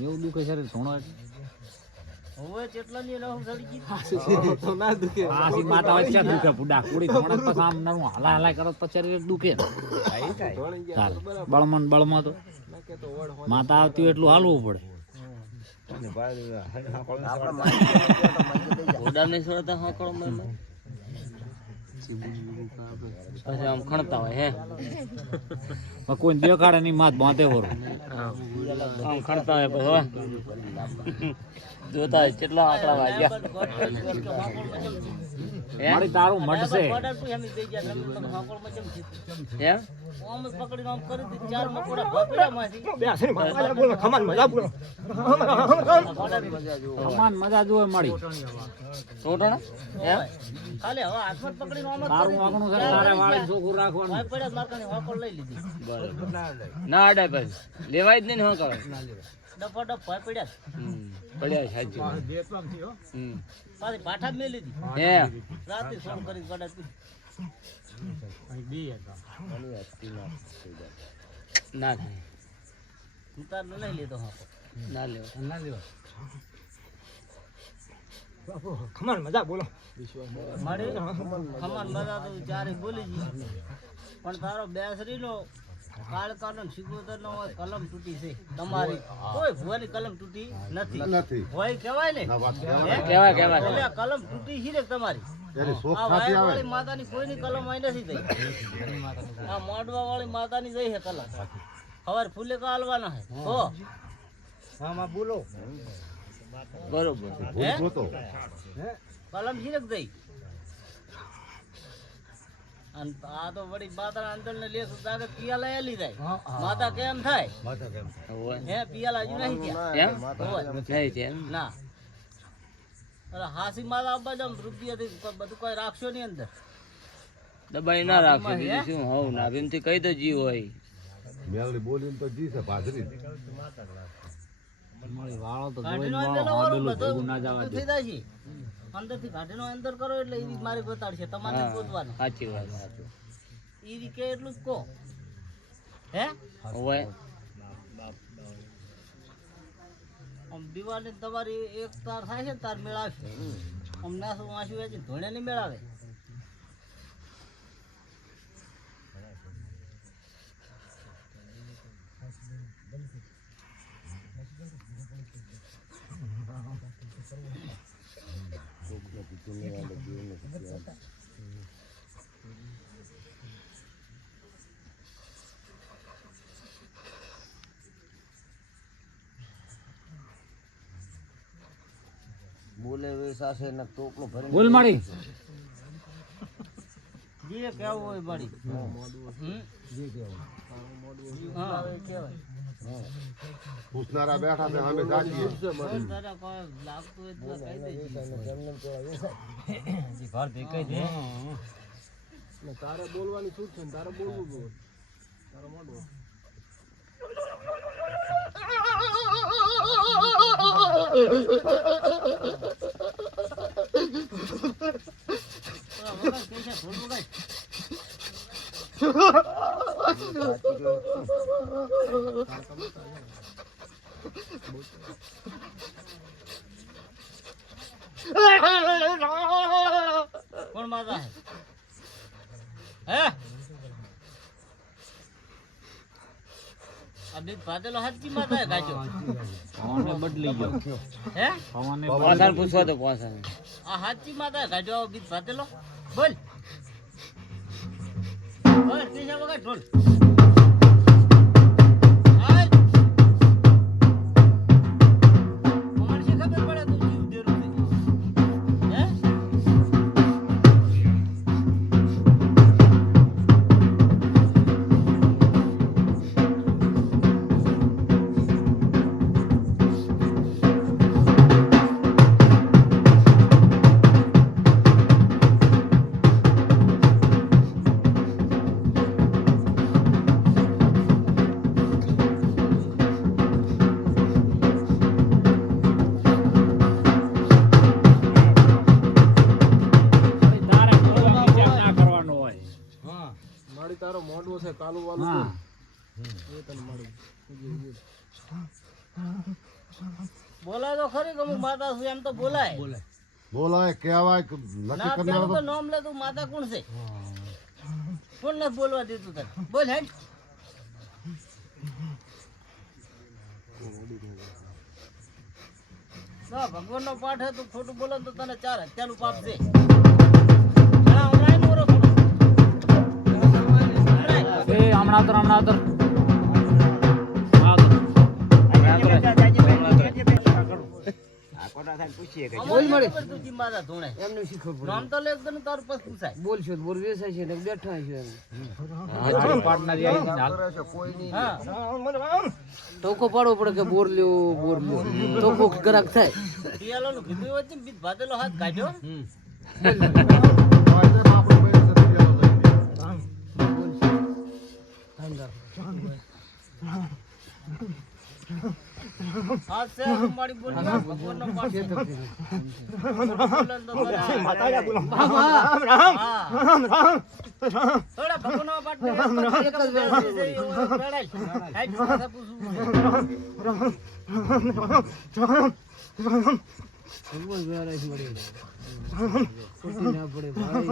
એવું દુખે છે સોનો હવે કેટલા ની રહું સડી તો ના દુખે આસી માતા વચ્ચે દુખે પુડા કુડી થોડા પછી આમ નરું હલા હલા કરો પછી દુખે ચાલ બળમાં તો માતા આવતી એટલું હાલવું પડે ઓડા ને છોડતા હાકળો પછી આમ ખણતા હોય હે કોઈ દેખાડે નહીં માત બાંધે હોર આમ ખણતા હોય પછી જોતા કેટલા આંકડા વાગ્યા મારી તારું મડશે હે ઓમ પકડી નામ કરી દી ચાર મકોડા ભપડા માંથી બેસી મારા બોલ ખમાન મજા બોલ ખમાન મજા જોવે મળી ટોટણ હે ખાલી હવે હાથમાં પકડી નામ તારું વાગણું છે તારે વાળી ચોખ્ખું રાખવાનું ભાઈ પડ્યા મારકાની હોકળ લઈ લીધી બરાબર ના આડે ભાઈ લેવાય જ નહીં હોકળ ડફો ડફ ભાઈ પડ્યા પડ્યા સાચું પાછી પાઠા મેં લીધી હે રાતે સોન કરી ગડાતી ના થાય ઉતાર લઈ લીધો ના લેવો ખમાન મજા બોલો ખમાન મજા તો ચારે બોલી જી પણ તારો બેસરીનો કાળકાનો સિકોતરનો કલમ તૂટી છે તમારી કોઈ ભુવાની કલમ તૂટી નથી હોય કહેવાય ને કહેવાય એટલે કલમ તૂટી છે ને તમારી આ વાયવાળી માતાની કોઈની કલમ અહીં નથી થઈ આ મોડવા વાળી માતાની જઈ છે કલમ ખબર ફૂલે કા હાલવાના હે હો હા બોલો બરોબર હે કલમ છે દઈ અને આ તો વળી માતા અંદર ને લેસ દાગે પિયાલા એલી જાય માતા કેમ થાય હે પિયાલા હજુ નહીં ત્યાં નહીં ત્યાં ના અરે હાસી માતા આવવા જામ રૂપિયાથી બધું કોઈ રાખશો નહીં અંદર દબાઈ ના રાખશો બીજું શું હોવ ના એમથી કહી દો જી હોય મેલની બોલીને તો જી છે બાજરી મળી વાળો તો જોઈને વાળો આડેલું ભેગું ના જવા દે થઈ જાય છે અંદરથી કાઢીનો અંદર કરો એટલે એ મારી બતાડશે તમારે ગોતવાનું સાચી વાત એ કે એટલું જ કહો હે હોય આમ દિવાળી તમારી એક તાર થાય છે તાર મેળાવશે આમ નાસું વાંસું વેચી ધોળે નહીં મેળાવે બોલે વેસાશે ને ટોપલો ભરી બોલ માડી જે કેવું હોય માડી જે કેવું હા કેવાય પૂછનારા બેઠા ને અમે જાગીએ તારા કોઈ લાગતું હોય તો કહી દેજે ઘર દેખાય દે તારે બોલવાની છૂટ છે ને તારે બોલવું બોલ તારો મોડો કોણ માતા હે અબી પાદેલો હાજી માતા હે ગાજો પવને બદલી ગયો હે પવને પાછળ પૂછવા તો પાછળ આ હાજી માતા ગાજો બી પાદેલો બોલ બોલ તેજા વગર ઢોલ બોલાય તો ખરી કે હું માતા છું એમ તો બોલાય. બોલાય કહેવાય કે ના નક્કી કરી પેલું તો નાખો. નામ લે તું માતા કોણ છે? કોણ નથી બોલવા દીધું તને? બોલ હેડ. ના ભગવાન નો પાઠ હે, તું ખોટું બોલે તો તને 4 હત્યાનું પાપ છે. ઘણા હમણાં નો રો થોડો. એ હમણાં તો બોલ મળી તું જિમ્માદાર ધોણે એમને શીખવું પડે. નામ તો લે એકદમ તારું પછી પૂછાય. બોલશો બોલ વેસાય છે ને બેઠા છે હા ટોકો પાડવો પડે કે બોર લ્યો ટોકો ગ્રાહક થાય. પિયાલાનું કીધું હોય ને બીજ ભાદેલો હાથ કાઢ્યો. હાથ છે મારી બોલી ભગવાનનો પાઠ છે. બોલન તો બરાબર. હા. થોડા ભગવાનનો પાઠ છે. એક જ બેસી છે, એવો બેડાય. હાઈટ પાસે પૂછવું છે. ભગવાન વેરાય મળે ખોટી ના પડે ભાઈ.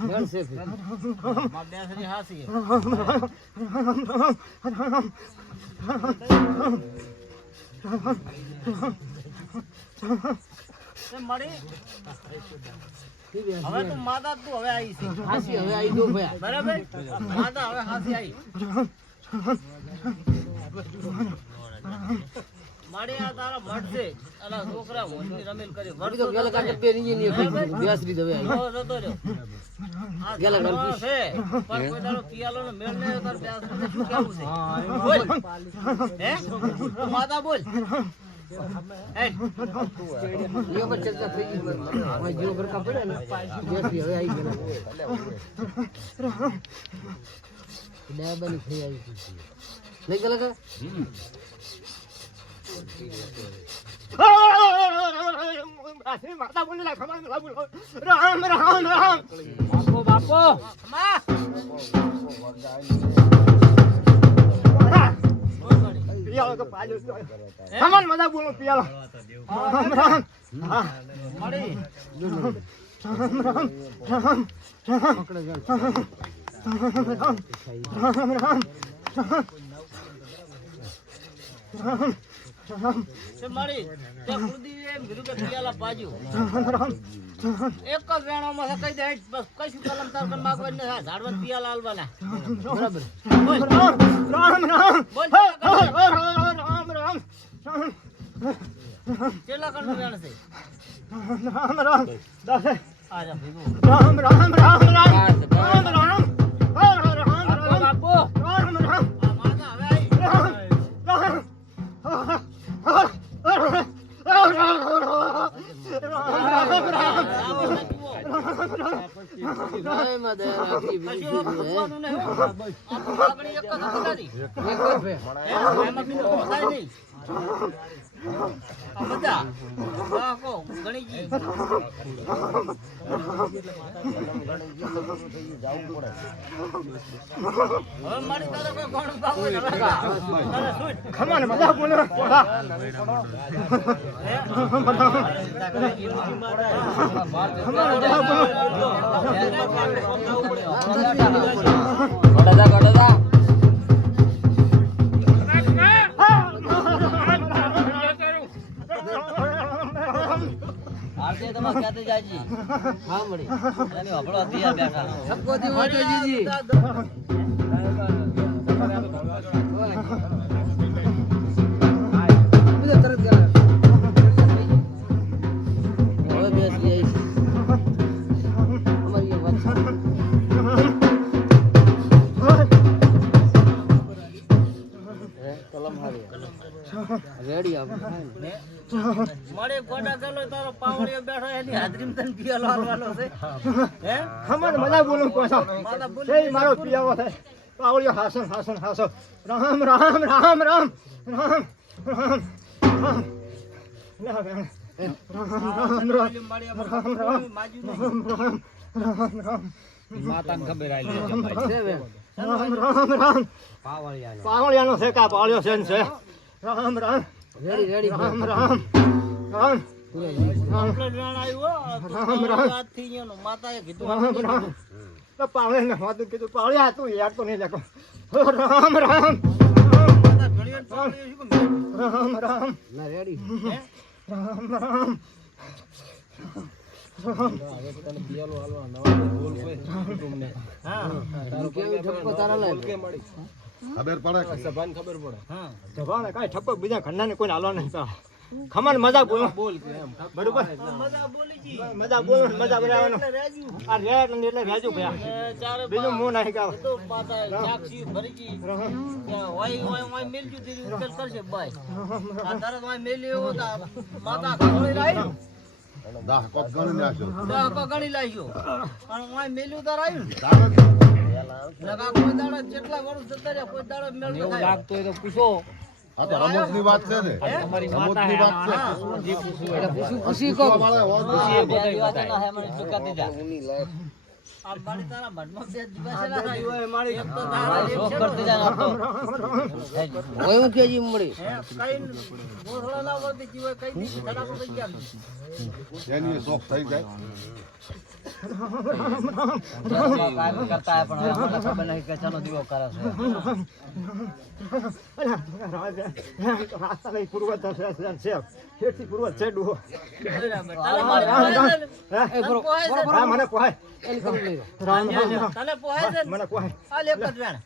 બનશે ફિર. માં બેસરી હાસી. તે મળી હવે તું માતા તું હવે આવી છે. હાસી હવે આવી દો ભયા. બરાબર માતા હવે હાસી આવી. મારી આ તારા મઠ છે અને છોકરા હોંદની રમેલ કરી વળી તો ગેલા કાઢે બે નીચે ની બેસરી દવે આવી. જતો રહ્યો. આ ગેલા જાણવા ગણપીશ. છે પણ કોઈ તારો પિયાલોનો મેળ ને તાર બેસરીને શું કહેવું છે? બોલ હે તું માતા બોલ. હે યો પર ચર્ચા થઈ ગઈ. આ જીવ પર કા પડે ને બેસરી હવે આવી ગયેલા. ડાબાની થઈ આવી લઈ ગયેલા કા બાપો માં મળી તે મળી તે કુળદેવી એમ કીધું કે પિયાલા પાજ્યું. એક જ વેણામાં છે, કહી દે હેડ, બસ કશું કલમ તાર કન માગવા ને ઝાડવાન પિયાલા હાલવાના. બરાબર. બોલ બોલ કેટલા કણનું વેણ છે? આ જા ભેગું. બાપો આ માતા હવે આવી. જય માં દયા રાખી કશું પૂછવાનું નહીં હો. આ તો લાકડી એક જ હતી તારી. એક જ ભે એમાં બીજું થાય નહીં. આ બધા આ કો ગણીજી હવે મારી તારે કોઈ ઘણું કામ હોય તો તારે શું? આજે તમે ક્યાંથી જાજી? હા મળી એની હબળો દિયા બેઠા. સબકો દી માતાજીજી બીજો તરત ગયા હવે બેસ લઈ અમારી વાત કલમ હારી રેડી આપણે મળે ગોડા ગલો તારો પાવડીઓ બેઠો એની હાજરીમાં તને પિયાલો હાલવાનો છે. હે ખમણ મજા બોલું પાછા માતા બોલ એ મારો પિયાવો થાય પાવળિયો હાસન હાસન હાસો રામ રામ રામ રામ રામ રામ ના વેણ. રામ રામ રામ રામ મારી રામ રામ માજુ નહીં. રામ રામ રામ રામ માતાને ખબર આલી જમાઈ રામ રામ રામ પાવળિયાનો છે કા પાવળિયો છે ને છે રામ રામ રામ રામ રામ કમ્પ્લેટ વેણ આવ્યું હો. રામ રામ. રાતથી અહીંયાનો માતાએ કીધું રામ રામ તો પાવળિયાને વાતું કીધું પાવળિયા તું યાર તો નહીં લેકો રામ રામ માતા ઘડીવાર પાવળીઓ શું કેમ? રામ રામ હે? રામ રામ તને પિયાલો હાલવા નવા બોલ કોઈ કુટુંબને હા તારો કેવી ઠપકો તારા લે બોલ કે મળી ખબર પડે કે સભાને ખબર પડે હા જવાને કાંઈ ઠપક બીજા ઘરના કોઈ હાલવા નહીં તો ખમણ મજા બોલો બોલ કે એમ બરોબર મજા બોલી જી. મજા બોલો મજા બનાવવાનો એટલે રાજી. આ રેટ અને એટલે રાજુ ભયા ચારે બીજું મું નહીં ગાવ તો માતા સાક્ષી ભરી જી. વાય મેલજુ તેરી ઉકેલ કરશે બાય. આ તરત વાય મેલ્યો એવો તો માતા ઘણી લાવી. દાહ કોક ગણી નાખ્યો દહકો ઘણી લાવ્યો. પણ વાય મેલ્યું તાર આવ્યું. તારે નકા કોઈ દાડા જેટલા વર્ષ જતા રહ્યા કોઈ દાડા મેળ ન એવું થાય. લાગતું હોય તો પૂછો આ તો રમતની વાત છે ને તમારી રમતની માતા વાત છે જે પૂછવું હોય પૂછવા વાળા હોય તો એ બધાય બતાય. આ મારી તારા મનમાં બે દીવા છે ના થાય. એક તો તારા એક છે ને. હે, કઈ ગોથળા ના વળતી જીવે કઈ દી ધડાકો થઈ ગયા. એની એ શોખ થઈ જાય રાસ્તા નહીં પૂર્વ છે ખેતી પૂર્વ છે ડૂહો તને મારી પોહાય છે ને? તને પોહાય છે ને? મને પોહાય રામ રામ રામ તને પોહાય છે ને? મને પોહાય હાલ એક જ વેણ.